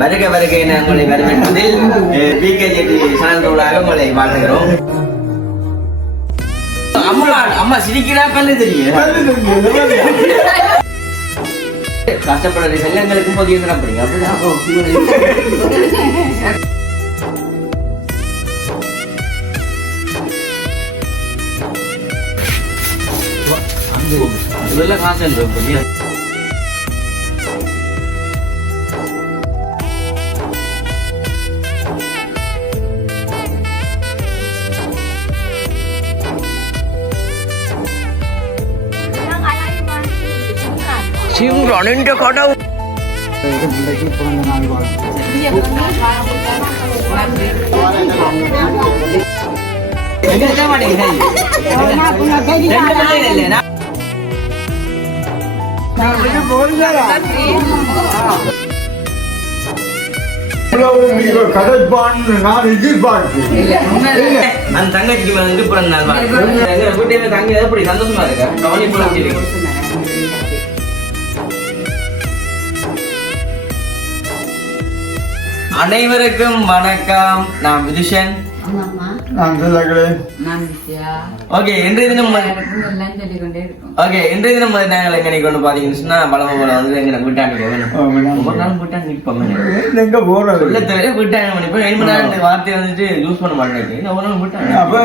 வருக வருக என உங்களை வரவேற்பதில் பிகேஜி தோழாக உங்களை வாழ்கிறோம் அம்மா அம்மா சிரிக்கிறா பல்லு தெரியும் கஷ்டப்படுற செல்லங்களுக்கும் புதிய அப்படிதான் இதெல்லாம் காசு சிம் சிம்ரனின் கடவுள் நான் எதிர்பார்க்கிறேன் அந்த தங்கச்சிக்கு வந்து பிறந்த நாள் வாழ்த்து. வீட்டுல தங்கி எப்படி சந்தோஷமா இருக்கா கவனிப்பு அனைவருக்கும் வணக்கம். நான் விதுஷன். ஓகே இன்றைய தினம் ஓகே இன்றைய தினம் வந்து நாங்கள் எங்க கொண்டு பாத்தீங்கன்னு சொன்னா பலம போல வந்து எங்க வேணும் ஒவ்வொரு நாளும் நிற்போம் எங்க போறது? வந்துட்டு யூஸ் பண்ண மாட்டேன். ஒவ்வொரு நாள் வீட்டாண்டி அப்ப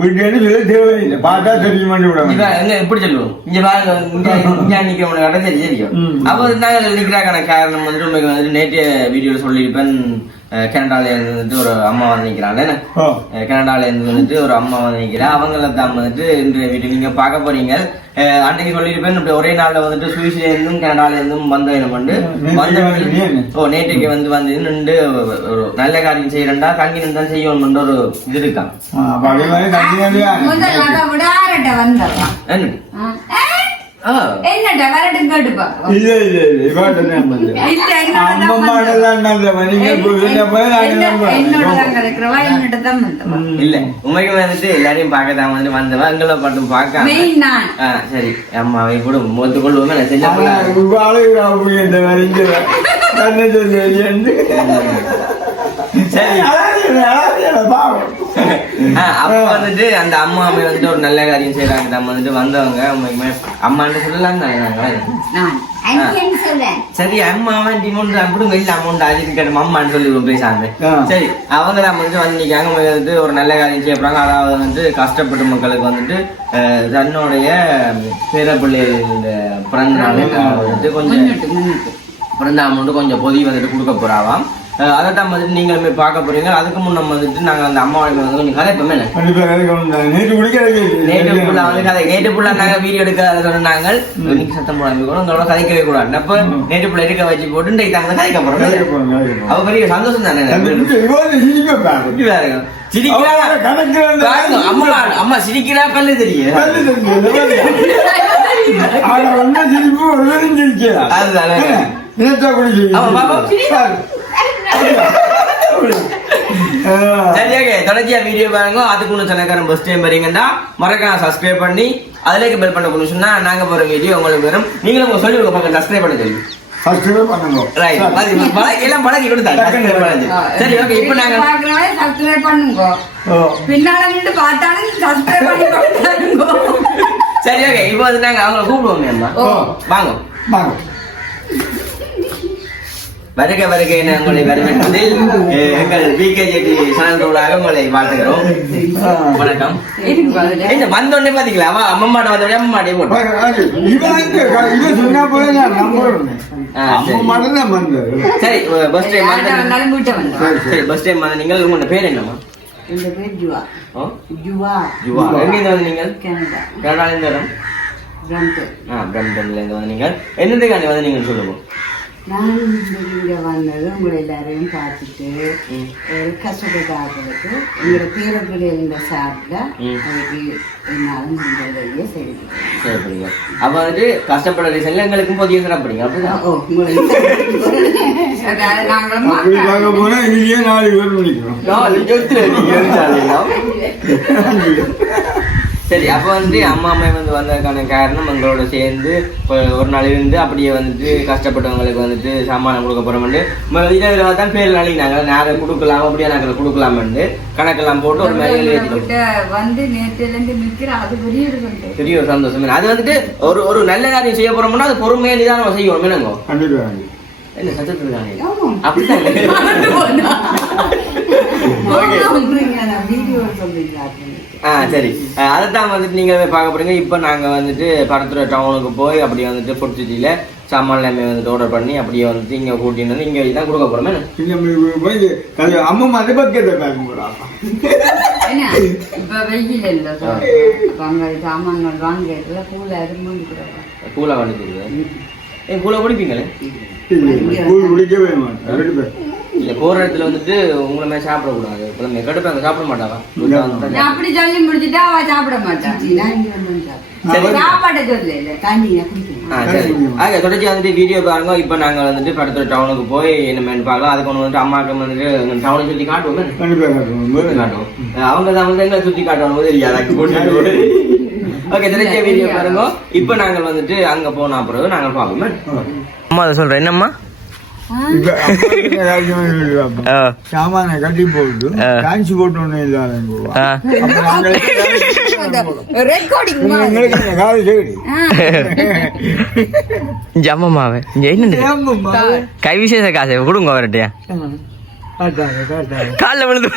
வீட்டு சொல்ல தேவையில்லை. பார்த்தா தெரியுமான்னு விட இங்க எங்க எப்படி சொல்லுவோம்? இங்க பாருங்க இங்க இங்க நிக்கிறவங்க கடை சரி தெரியும். அப்போ நாங்கள் நிக்கிறாக்கான காரணம் வந்துட்டு உங்களுக்கு வந்துட்டு நேற்றைய வீடியோல சொல்லியிருப்பேன். கனடால இருந்து வந்துட்டு ஒரு அம்மா வந்து அஹ், கனடால இருந்து வந்துட்டு ஒரு அம்மா வந்து நிக்கிறா. அவங்கள தான் வந்துட்டு இன்றைய வீடியோ நீங்க பார்க்க போறீங்க. அஹ், அன்னைக்கு சொல்லியிருப்பேன். இப்படி ஒரே நாள்ல வந்துட்டு சுவிஸ்ல இருந்தும் கனடால இருந்தும் வந்த வந்து வந்த? ஓ நேற்றைக்கு வந்து வந்து நின்று ஒரு நல்ல காரியம் செய்யறா தங்கி நின்று தான் செய்யணும்ன்ற ஒரு இது இருக்கான். இல்ல உண்மைக்கு வந்துட்டு எல்லாரையும் பார்க்க தான் வந்து வந்தவன் அங்களை மட்டும் பார்க்க சரி அம்மாவை கூட மொத்து கொள்வோமே நான் சொல்லி சரி அப்ப வந்துட்டு அந்த அம்மா அம்மை வந்துட்டு ஒரு நல்ல காரியம் செய்யறாங்க நம்ம வந்துட்டு வந்தவங்க அம்மான்னு சொல்லலாம் தானே நாங்க நான் அங்கேன்னு சொல்றேன். சரி அம்மா டிமௌண்ட் அப்படிங்க இல்ல அமௌண்ட் ஆகிட்டு அம்மான்னு சொல்லி பேசாம. சரி அவங்க தான் வந்துட்டு வந்து அவங்க வந்துட்டு ஒரு நல்ல காரியம் செய்ய போறாங்க. அதாவது வந்து கஷ்டப்பட்ட மக்களுக்கு வந்துட்டு தன்னுடைய பேர பிள்ளைகள் பிறந்த நாளுக்கு வந்துட்டு கொஞ்சம் பிறந்த அமௌண்ட் கொஞ்சம் பொதி வந்துட்டு கொடுக்க போறாவாம் அதை தான் வந்துட்டு நீங்கள் போய் பார்க்க போறீங்க. அதுக்கு முன்ன வந்துட்டு நாங்க அந்த அம்மாவோட வந்து கொஞ்சம் கதைப்போமே. நேற்று குடிக்கிறது நேற்று ஃபுல்லா வந்து கதை. நேற்று ஃபுல்லா நாங்க வீடியோ எடுக்க அதை சொன்னாங்க இன்னைக்கு சத்தம் போடாம கூட உங்களோட கதைக்கவே கூடாது அப்ப நேற்று ஃபுல்லா எடுக்க வச்சு போட்டு இன்றைக்கு வந்து கதைக்க போறோம். அவ பெரிய சந்தோஷம் தானே அம்மா அம்மா சிரிக்கிறா பல்லு தெரியும் சரி ஓகே தொடர்ச்சியா வீடியோ பாருங்க. அதுக்கு ஒன்று சொன்னக்காரன் ஃபர்ஸ்ட் டைம் வரீங்கன்னா மறக்காம சப்ஸ்கிரைப் பண்ணி அதுலேயே பெல் பண்ண பண்ணு சொன்னா நாங்க போற வீடியோ உங்களுக்கு வரும். நீங்களும் உங்க சொல்லி உங்க பக்கம் சப்ஸ்கிரைப் பண்ண சொல்லி. பின்னால நின்று பார்த்தாலும் சப்ஸ்கிரைப் பண்ணி சரி ஓகே இப்போ வந்து நாங்க அவங்கள கூப்பிடுவோம். வாங்க. வாங்க. வருக வருக என உங்களை வரவேற்பதில் எங்கள் பிகேஜி சனந்தோடாக உங்களை வாழ்த்துகிறோம். வணக்கம். இந்த வந்தோடனே பாத்தீங்களா? அவ அம்மாட்ட வந்தோடனே அம்மாட்டே போட்டோம் சரி. பஸ் டைம் சரி, சரி பஸ் டைம் வந்து நீங்கள் உங்களோட பேர் என்னம்மா? ஜுவா. ஜுவா. வந்து நீங்கள்? கனடா. கனடால இருந்து வரோம். பிரம்டர் ஆ பிரம்டன்ல இருந்து வந்து நீங்கள். என்னதுக்காண்டி வந்து நீங்கள் சொல்லுவோம் நான் இங்க வந்தது உங்களை எல்லாரையும் பார்த்துட்டு. ஒரு கஷ்டப்பட்ட ஆட்களுக்கு உங்களோட பேர பிள்ளைங்க சாப்பிட்டா. அதுக்கு என்னாலும் சரி அப்படிங்க அப்ப வந்துட்டு கஷ்டப்படுற ரீசன்ல எங்களுக்கும் புதிய அப்படிதான்? அதாவது நாங்களும் நாலு பேர். சரி அப்போ வந்து அம்மா அம்மா வந்து வந்ததுக்கான காரணம் எங்களோட சேர்ந்து ஒரு நாள் இருந்து அப்படியே வந்துட்டு கஷ்டப்பட்டவங்களுக்கு வந்துட்டு சாமானம் கொடுக்க போறோம்னு இதில் தான் பேர் நாளைக்கு நேரம் கொடுக்கலாம் அப்படியே நாங்கள் கொடுக்கலாம்னு கணக்கெல்லாம் போட்டு ஒரு மாதிரி வந்து நேத்துல இருந்து நிக்கிற அது பெரிய ஒரு சந்தோஷம். பெரிய ஒரு சந்தோஷம். அது வந்துட்டு ஒரு ஒரு நல்ல காரியம் செய்ய போறோம்னா அது பொறுமையா நிதானம் செய்யணும். என்னங்க? கண்டிப்பா என்ன ஆமாம். அப்படிதான் ஆ சரி. அதைத்தான் வந்துட்டு நீங்க பார்க்க போறீங்க. இப்போ நாங்க வந்துட்டு படத்துல டவுனுக்கு போய் அப்படியே வந்துட்டு ஃபுட் சிட்டியில சாமான் எல்லாமே வந்துட்டு ஆர்டர் பண்ணி அப்படியே வந்துட்டு இங்க கூட்டிட்டு வந்து இங்க இதான் கொடுக்க போறோமே. இங்க அம்மா மத பக்கத்தை இப்ப வெயில் இல்ல அங்க சாமான்கள் வாங்குறதுல கூல அரும்புன்னு கூட கூலா வந்துட்டு ஏன் கூலா குடிப்பீங்களே? கூழ் குடிக்கவே மாட்டேன். இல்ல போற இடத்துல வந்துட்டு உங்களை மாதிரி சாப்பிடக்கூடாது. பிள்ளைங்க கடுப்பாங்க சாப்பிட மாட்டாங்க. நான் அப்படி சொல்லி முடிச்சுட்டா அவ சாப்பிட மாட்டான் தொடர்ச்சி வந்துட்டு வீடியோ பாருங்க. இப்போ நாங்க வந்துட்டு படத்துல டவுனுக்கு போய் என்னமேனு பார்க்கலாம். அதுக்கு ஒன்று வந்துட்டு அம்மாக்கு வந்துட்டு டவுனை சுற்றி காட்டுவோமே. காட்டுவோம். அவங்க தான் வந்து எங்களை சுற்றி எனக்கு போட்டு ஓகே தெரிஞ்ச வீடியோ பாருங்க. இப்போ நாங்கள் வந்துட்டு அங்க போன பிறகு நாங்கள் பார்ப்போமே. அம்மா அதை சொல்றேன். என்னம்மா இப்ப அம்மாவுக்கு ஏதாச்சும் சொல்லுவாங்க. சாமானை கட்டி போட்டு ஆ. காஞ்சி போட்டு ஒண்ணு இல்லாத என்ன கை விசேஷ காசு கொடுங்க வரட்டியா காலில் விழுந்து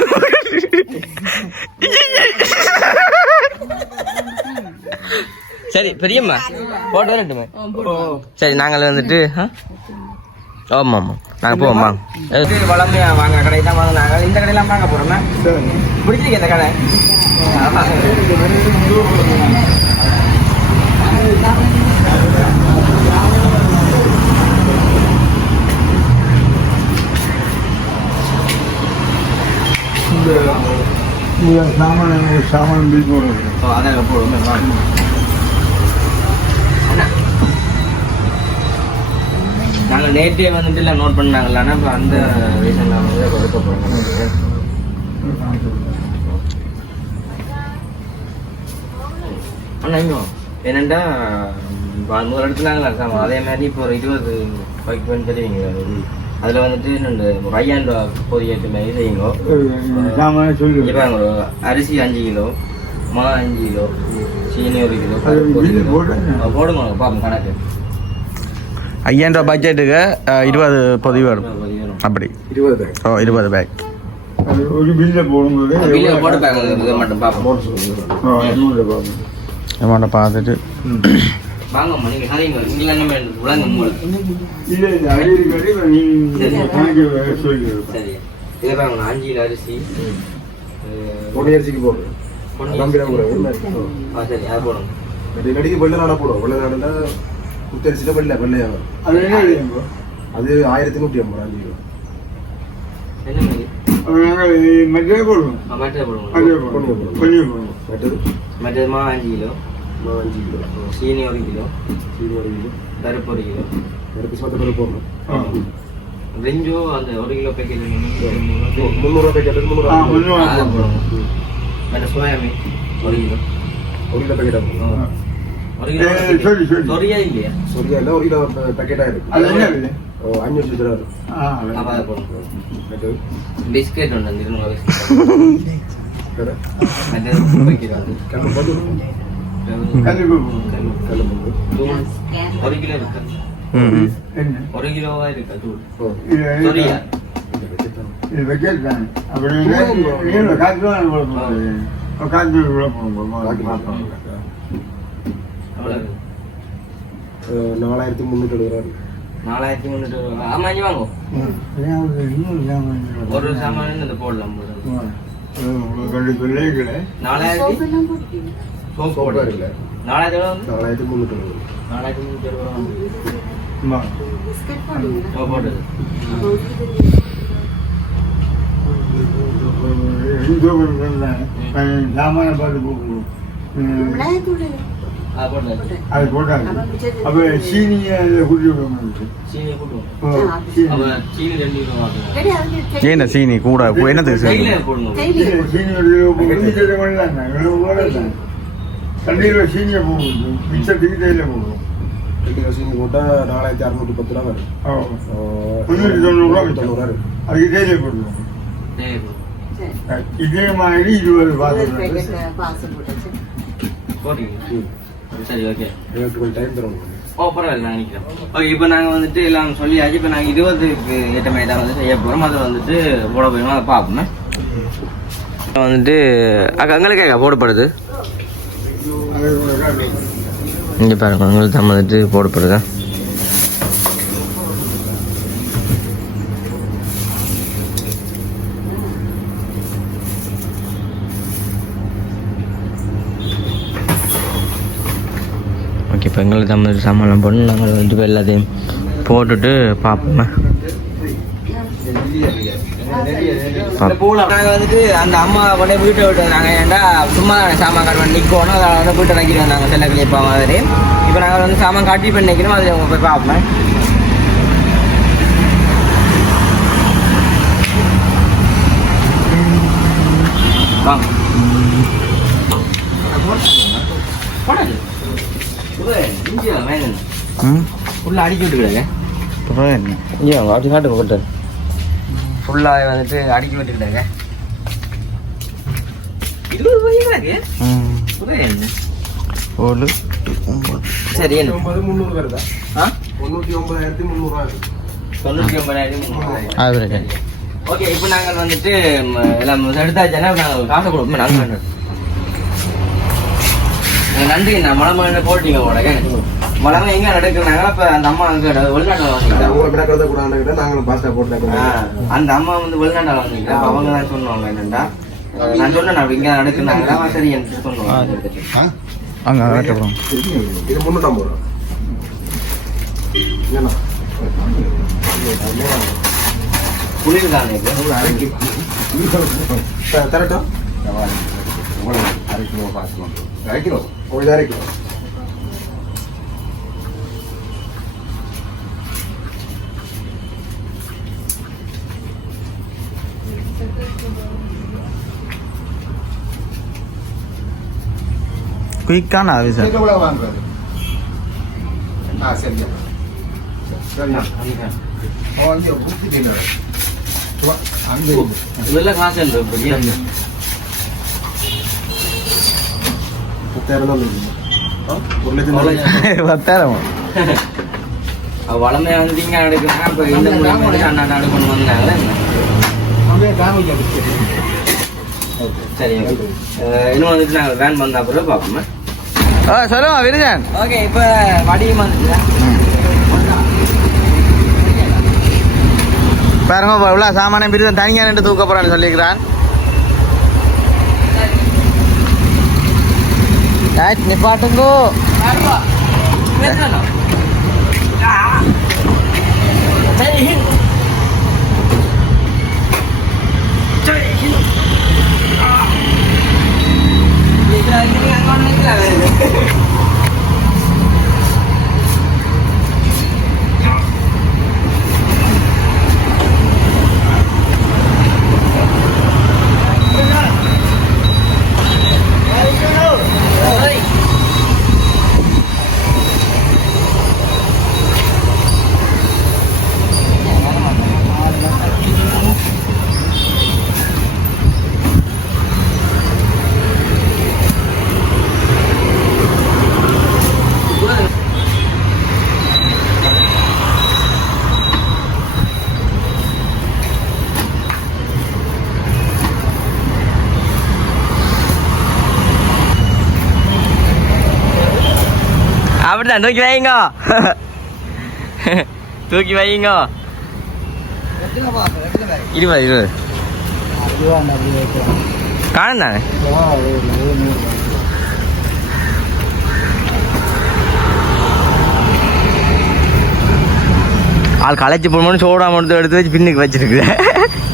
சரி பெரியம்மா போட்டு வரட்டுமே? சரி நாங்கள் வந்துட்டு ஆ? ஆமாம் ஆமாம். நாங்கள் போவோம்மா இது வளமையா வாங்க கடை தான் வாங்க நாங்கள் இந்த கடையெல்லாம் வாங்க போகிறோமே சரி பிடிச்சிருக்கு இந்த கடை. சாமான் சாமான் பில் போடுறது. அதான் போடுவோமே நாங்கள் நேற்றே வந்துட்டு இல்லை நோட் பண்ணாங்கல்ல ஆனால் இப்போ அந்த ரீசனில் வந்து கொடுக்க போகிறோம் என்னண்டா முதல் இடத்துலாங்களா சாமா அதே மாதிரி இப்போ ஒரு இருபது பைக் பண்ணி தெரியுங்க. அதில் வந்துட்டு ரெண்டு ஒரு ஐயாயிரம் ரூபா பொதியேற்ற மாதிரி செய்யுங்க. பாருங்க ஒரு அரிசி அஞ்சு கிலோ மா அஞ்சு கிலோ சீனி ஒரு கிலோ. போடுங்க. பாப்போம் கணக்கு. ஐயாயிரம் ரூபாய் பட்ஜெட்டுக்கு இருபது பொதி வரும். அப்படி. இருபது பேக் ஓ இருபது பேக் அது ஒரு பில்ல போடும்போது மட்டும் பார்த்துட்டு. அஞ்சு அரிசி பொடி அரிசிக்கு போடுறேன் சரி அது போடுங்க ரெண்டு கடிக்கு வெள்ளை நாடா போடும் வெள்ளை நாடுனா குத்தரிசியில் வெள்ளை வெள்ளையா வரும் அது என்ன இல்லைங்க அது ஆயிரத்தி நூற்றி ஐம்பது அஞ்சு கிலோ என்ன மாதிரி அப்போ நாங்கள் மெட்டே போடுவோம். ஆ, மட்டை போடுங்க மட்டே போடுவோம் பண்ணி போடுவோம் மற்றது மற்றது மா அஞ்சு கிலோ மா அஞ்சு கிலோ சீனி ஒரு கிலோ சீனி ஒரு கிலோ பருப்பு ஒரு கிலோ எனக்கு சொந்த பருப்பு போடணும் ஆ. ரெஞ்சோ அந்த ஒரு கிலோ பேக்கெட் முந்நூறுவா பேக்கெட் ஆ முந்நூறுவா ஒன்றும் அதை போடுங்க மற்ற சோயாபீன் ஒரு கிலோ ஒரு கிலோ பேக்கெட் ஆ. ஒரு கிலோ ஏய், சொல்லு, சொல்லு. சொரியா இல்லையா ஒரு கிலோ இல்லை ஒரு கிலோ பேக்கெட்டாக இருக்கு நாலாயிரத்தி முந்நூற்றி எழுபது ரூபா நாலாயிரத்தி முந்நூற்றி ஆமாம் அஞ்சு வாங்கும் ஒரு சாமான் இந்த போடலாம் நாலாயிரத்தி சோப்பு இருக்குல்ல நாலாயிரத்தி நாலாயிரத்தி முந்நூற்றி எழுபது நாலாயிரத்தி முந்நூற்றி அறுபது ரூபா போடுறது சாமான பார்த்து போகும் அது போட்டாங்க அப்ப சீனியை குட்டி விடுவாங்க ஓ, சீனி. சீனி சீனி கூட என்னத்துக்கு சீனி? சீனி கூட தண்ணீரில் சீனியை போடுவோம் மிச்சத்துக்கு தேயிலை போடுவோம் ரெண்டு கசிங்க போட்டால் நாலாயிரத்தி அறுநூற்றி பத்து ரூபா வரும் முந்நூற்றி தொண்ணூறுரூவா மிச்சம் இருக்கும் அதுக்கு தேயிலை போடுவோம் சரி. இதே மாதிரி இருபது பாத்திரம் பாசம் போட்டாச்சு சரி ஓகே எனக்கு கொஞ்சம் டைம் தரும் ஓ பரவாயில்ல நான் நினைக்கிறேன் ஓகே இப்போ நாங்கள் வந்துட்டு எல்லாம் சொல்லியாச்சு. இப்போ நாங்கள் இருபதுக்கு ஏற்ற மாதிரி தான் வந்து செய்ய போகிறோம் அதை வந்துட்டு போட போயிடும் அதை பார்ப்போம். வந்துட்டு அக்கா எங்களுக்கு அக்கா போடப்படுது? இங்கே பாருங்க உங்களுக்கு தான் வந்துட்டு போடப்படுதா ஓகே இப்போ எங்களுக்கு தமிழ் வந்துட்டு சாமான் நாங்கள் வந்து எல்லாத்தையும் போட்டுட்டு பார்ப்போம் நாங்கள் வந்துட்டு அந்த அம்மா கொண்டே வீட்டை விட்டு நாங்கள் ஏன்டா சும்மா சாமான் காட்டு பண்ணி நிற்கணும் அதை வந்து வீட்டை நிற்கிறோம் நாங்கள் செல்ல கிளிப்பா மாதிரி. இப்போ நாங்கள் வந்து சாமான் காட்டி பண்ணி நிற்கிறோம் அதில் உங்க போய் பார்ப்போம். வாங்க போடாது உள்ள அடிக்க என்ன? ஐயோ அப்படி காட்டு போட்டு ஃபுல்லாக வந்துட்டு அடிக்க விட்டுக்கிட்டாங்க இருபது ஒரு சரி ஒன்பது முந்நூறு வருதா? ஆ? தொண்ணூற்றி ஒன்பதாயிரத்தி முந்நூறுவா தொண்ணூற்றி ஒன்பதாயிரம் ஆவரேஜ் ஓகே இப்போ நாங்கள் வந்துட்டு எல்லாம் எடுத்தாச்சுன்னா நாங்கள் காசை கொடுப்போம் நாங்கள் நன்றி நான் மலமலை போட்டீங்க உடனே மலமை எங்கே நடக்குறாங்க இப்போ அந்த அம்மா அங்கே வெளிநாட்டில் வாங்கிட்டாங்க உங்களை பின்னாக்கிறத கூடாது நாங்களும் பாஸ்டா போட்டு அந்த அம்மா வந்து வெளிநாட்டில் அப்ப அவங்க தான் சொன்னாங்க என்னண்டா? நான் சொன்னேன் நான் இங்கே நடக்குனாங்களா சரி என்று சொன்னாங்க அங்கே வேட்டப்படும் இது முந்நூற்றம்பது ரூபா ஏன்னா குளிர்காலம் இது. த- தரட்டும். அரை கிலோ பாத்திரம் அரை கிலோ? ஒரு இது அரை கிலோ குயிக்கான அது பத்தாயிரம் அவ வளமையா வந்து இங்க நடக்குதுன்னா இப்ப இந்த மூலியமா வந்து அண்ணா நாடு கொண்டு சரி இன்னும் வந்துட்டு நாங்கள் வேன் வந்தா அப்புறம் பார்ப்போமே ஆ சொல்லுங்க விருஜன் ஓகே இப்போ வடியும் வந்துச்சுல பாருங்க இவ்வளோ சாமானியம் பிரிதன் தனியாக நின்று தூக்க போகிறான்னு சொல்லியிருக்கிறான் ಆಯ್ತು ನಿಪಾಟಂಗು ಜೈ ಹಿಂದ್ ಜೈ ಹಿಂದ್ ಈಗ அப்படிதான் தூக்கி வைங்க தூக்கி வைங்க இருபது இருபது. காணும் தானே ஆள் களைச்சி போடணும்னு சோடா மட்டும் எடுத்து வச்சு பின்னுக்கு வச்சிருக்கு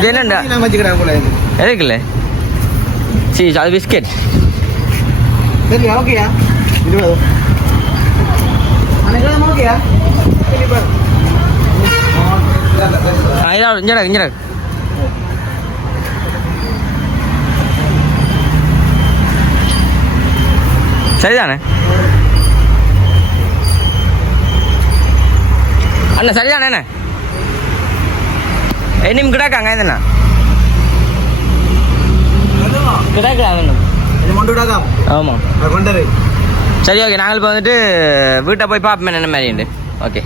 இது என்னண்டா நான் வச்சுக்கிறேன் போல இது. எதுக்குல்ல சி அது பிஸ்கெட் சரியா ஓகேயா இருபது ஓகேயா இஞ்சடா இஞ்சடா சரிதானே அண்ணா சரிதானே என்ன வேணும் இது கொண்டு விடாதாம் ஆமாம் சரி ஓகே நாங்கள் இப்போ வந்துட்டு வீட்டை போய் பார்ப்போம் என்ன மாதிரி ஓகே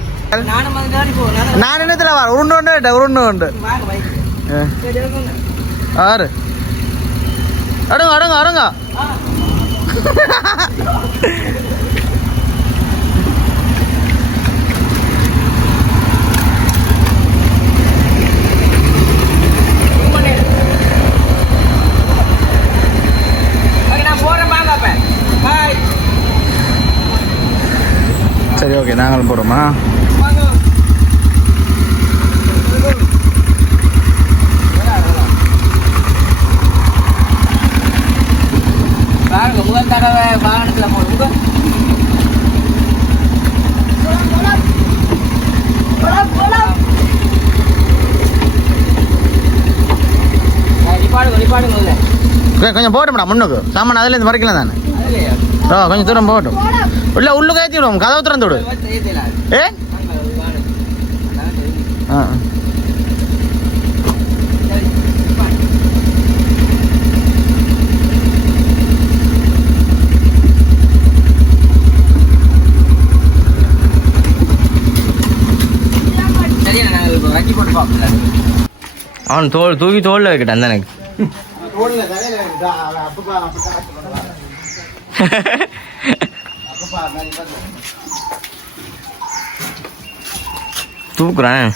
நான் என்னத்துல வர உருண்டு உண்டு உருண்டு உண்டு ஆறு அடங்க அடங்க அடங்க நான் போகிறேன் பார்ப்பேன் பாய் சரி ஓகே நாங்களும் போகிறோமா முதல் தடவை வாகனத்தில் போடுங்க கொஞ்சம் கொஞ்சம் போட்டும்டா முன்னுக்கு சாமான் அதுலேருந்து மறைக்கலாம் தானே ஆ கொஞ்சம் தூரம் போகட்டும். உள்ள உள்ளுக்கு ஏற்றி விடுவோம். கதவு திறந்து விடு. ஏ? ஆ அவன் தோல் தூக்கி தோல்ல வைக்கட்டான் அந்த எனக்கு தூக்குறான்.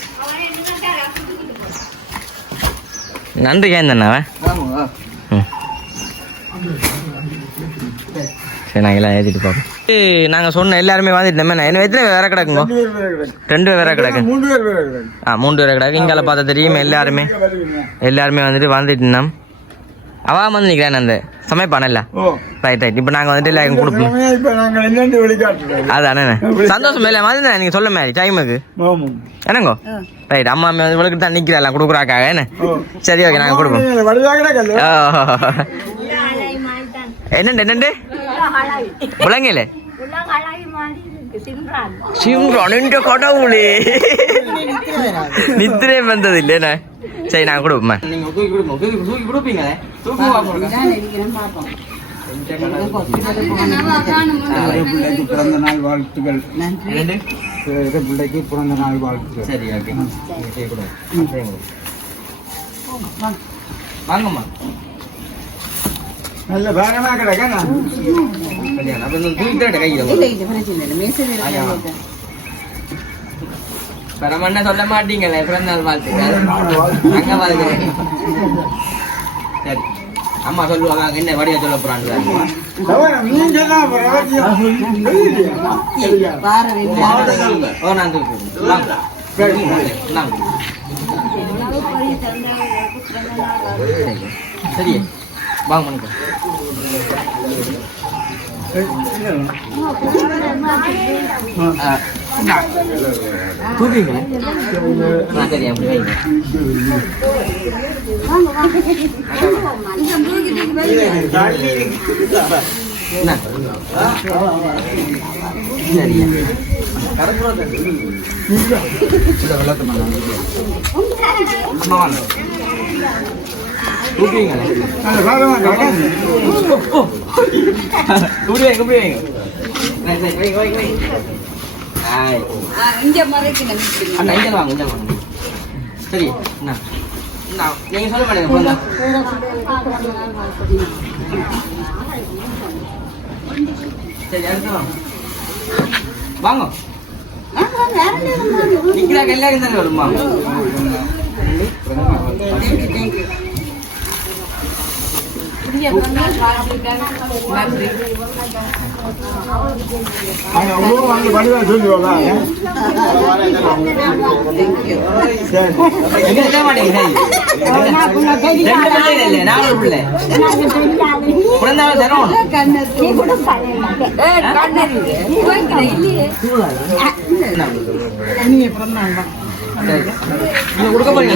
நன்றி கேந்தண்ணா ம். சரி நாங்கள் எல்லாம் ஏற்றிட்டு பார்ப்போம் நாங்கள் சொன்ன எல்லாருமே வந்துட்டு நம்ம என்ன எத்தனை பேர் வேற கிடக்குங்க? ரெண்டு பேர் வேற கிடக்கு. ஆ மூன்று பேர் கிடக்கு. இங்கால பார்த்தா தெரியும் எல்லாருமே. எல்லாருமே வந்துட்டு வந்துட்டு இருந்தோம் அவா வந்து நிற்கிறேன் அந்த சமைப்பானல்ல ஓ. ரைட் ரைட் இப்போ நாங்கள் வந்துட்டு எல்லாருக்கும் கொடுப்போம் இப்ப நாங்கள் என்னென்று வெளிக்காட்டுறோம் அதானே சந்தோஷம் இல்லை மாதிரி நீங்கள் சொல்ல மாதிரி. டைமுக்கு என்னங்கோ? ரைட் அம்மா அம்மா இவளுக்கு தான் நிற்கிறாள் கொடுக்குறாக்காக என்ன? சரி ஓகே நாங்கள் கொடுப்போம். என்னண்டு என்னண்டு? விளங்கல சிம்ரான். என்ற கடவுளே. நித்திரே வந்தது இல்லைண்ணே சரி நான் கொடுப்போம்மா நீங்க தூக்கி கொடுப்போம் தூக்கி தூக்கி கொடுப்பீங்களே? இருக்கிறேன் பார்ப்போம். பிறந்த நாள் வாழ்த்துக்கள். நன்றி. பிள்ளைக்கு பிறந்த நாள் வாழ்த்துக்கள். சரி ஓகே. வாங்கம்மா. நல்ல வேகமா கிடக்க கல்யாணம். அப்ப இந்த தூக்கி தரட்ட கையில. இல்லை சொல்ல மாட்டீங்களே பிறந்த நாள் வாழ்த்துக்கள் அங்க வாழ்த்துக்கள் சரி அம்மா சொல்லுவாங்க என்ன வடிவ சொல்ல போறாங்க ஓ நான் சரி வாங்க மணிக்கா தூக்குவீங்களா ஆ சரி அப்படி சரியா அம்மா வாங்க. தூக்குவீங்களா நல்ல வேகமா கிடக்க இப்படி வைங்க இப்படி வைங்க ரைட், ரைட், வைங்க வைங்க வைங்க ஆய். இங்கே வாங்க இங்க வாங்க. சரி என்ன என்ன, நீங்க சொல்ல மாட்டேங்க சரி அடுத்து வாங்க. வாங்க. நிக்கிறாங்க எல்லாரும் தானே வருமா? நன்றி அங்க உங்க வந்து படிவா சொல்லி வரலாம் சரி எங்க இருக்க மாட்டேங்குது ரெண்டு பிள்ளை இல்லை நாலு பிள்ளை பிறந்தவன் தரோம் நீங்க கொடுக்க போறீங்க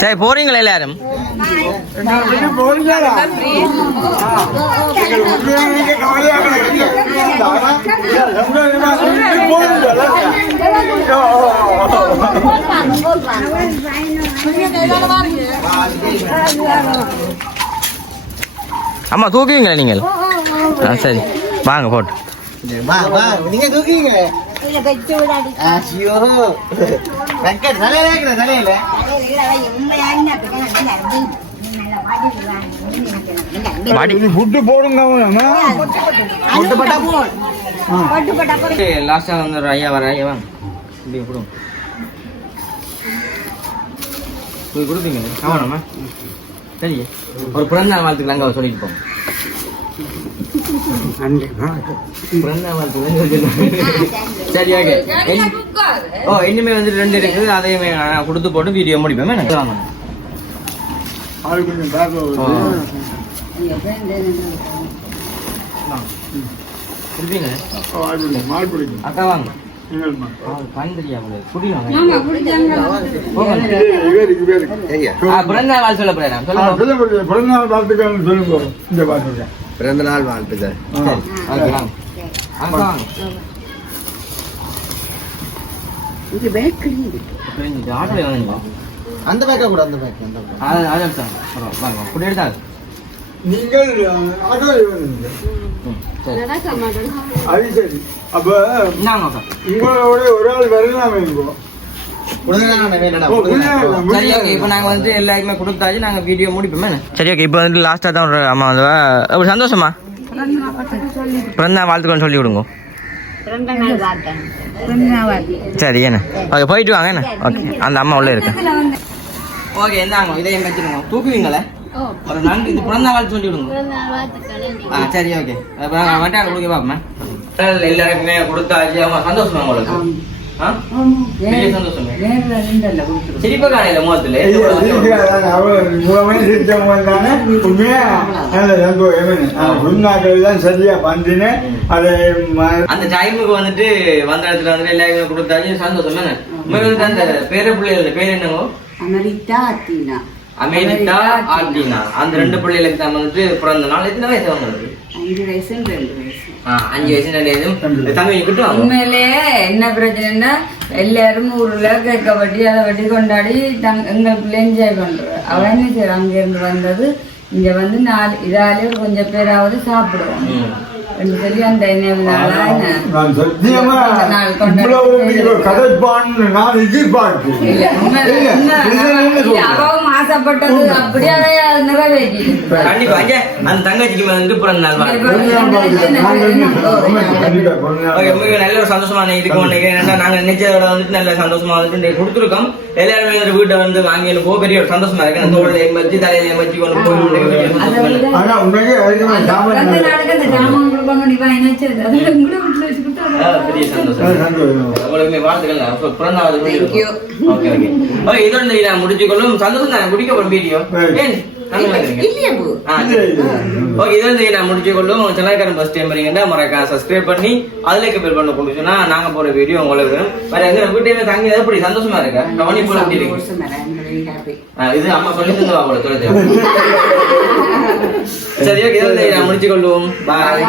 சரி போறீங்களா எல்லாரும்? போறீங்களா? அம்மா தூக்குவீங்களா நீங்கள் ஆ சரி. வாங்க போட்டு. லாஸ்டா வந்து ஐயா வர ஐயா வாங்க இப்படி கொடுங்க போய் கொடுப்பீங்க சரி ஒரு பிறந்த நாள் வாழ்த்துக்கள் அங்கே சொல்லிட்டு போங்க சரி ஓகே ஓ இனிமே வந்துட்டு ரெண்டு இருக்குது அதையுமே நான் கொடுத்து போட்டு வீடியோ முடிப்பேன் எனக்கு வாங்க ஓ. அக்கா வாங்க பிறந்த நாள் வாழ்த்துக்கள் அந்த பேக்க கூட அந்த பேக் அந்த பேக் அது அது எடுத்தாங்க அப்புறம் வாங்க புடி எடுத்தாங்க. நீங்கள் அது சரி அப்ப உங்களோட ஒரு ஆள் வரலாம் இருக்கும். சரி ஓகே இப்போ நாங்க வந்து எல்லாருக்குமே கொடுத்தாச்சு. நாங்க வீடியோ முடிப்போமே என்ன? சரி ஓகே இப்போ வந்து லாஸ்ட்டாக தான் ஒரு அம்மா வந்து சந்தோஷமா? பிறந்த வாழ்த்துக்கள்னு சொல்லி விடுங்க. சரி என்ன? ஓகே போயிட்டு வாங்க என்ன? ஓகே அந்த அம்மா உள்ளே இருக்கு ஓகே இந்தாங்க இதையும் வச்சுருங்க. தூக்குவீங்களே? ஒரு நன்றி இது பிறந்த வாழ்த்து சொல்லி விடுங்க ஆ சரி ஓகே. அப்புறம் வட்டார கொடுக்க பாப்போமே எல்லாருக்குமே கொடுத்தாச்சு. அவங்க சந்தோஷமா உங்களுக்கு? சிரிப்பு காணையில முகத்துல. சரியா பண்ணினேன் அதை அந்த டைமுக்கு வந்துட்டு வந்த இடத்துல வந்து எல்லாருமே கொடுத்தாச்சு. சந்தோஷம் என்ன? பேர பிள்ளைகளோட பேர் என்னவோ அமெரிக்கா அத்தீனா. அமெரிக்கா ஆர்டினா அந்த ரெண்டு பிள்ளைகளுக்கு தான் வந்துட்டு பிறந்த நாள். எத்தனை வயசு அவங்களுக்கு? அஞ்சு வயசு ரெண்டு வயசு. அஞ்சு வயசு ரெண்டு வயசும் தம்பி கிட்டுவாங்க உண்மையிலே என்ன பிரச்சனைன்னா எல்லாரும் ஊர்ல கேட்க வட்டி அதை வட்டி கொண்டாடி தங் எங்க பிள்ளை என்ஜாய் பண்றாரு அவன் என்ன செய்யறான் அங்க இருந்து வந்தது இங்க வந்து நாலு இதாலே கொஞ்சம் பேராவது சாப்பிடுவோம் கதைப்பான்னு நான் எதிர்பார்க்கிறேன் ஆசைப்பட்டது அப்படியே கண்டிப்பா அந்த தங்கச்சிக்கு பிறந்த நல்ல ஒரு சந்தோஷமான இருக்கும் நினைக்கிறேன் நாங்க நினைச்சதோட வந்துட்டு நல்ல சந்தோஷமா வந்துட்டு கொடுத்துருக்கோம் எல்லாருமே வீட்டை வந்து வாங்கி எனக்கு பெரிய ஒரு சந்தோஷமா இருக்கு அந்த வச்சு தலையிலையும் வச்சு கொண்டு போய் சந்தோஷமா. பெரிய உங்களுக்குமே வாழ்த்துக்கள் அப்ப பிறந்த நாள் Thank you. Okay okay okay இதோட வீடியோ முடிச்சுக்கொள்ளும். சந்தோஷம் குடிக்க வீடியோ ஏன்? நான் மறக்காம சப்ஸ்கிரைப் பண்ணி அதுல பெல் பண்ண கொண்டு சொன்னா நாங்க போற வீடியோ உங்களுக்கு வேற எங்க வீட்டுல தங்கி எப்படி? சந்தோஷமா இருக்கா? கவனி போல இது அம்மா சொல்லி தந்துவா போல தொலைச்சு சரி ஓகே நான் முடிச்சுக்கொள்வோம் பாய்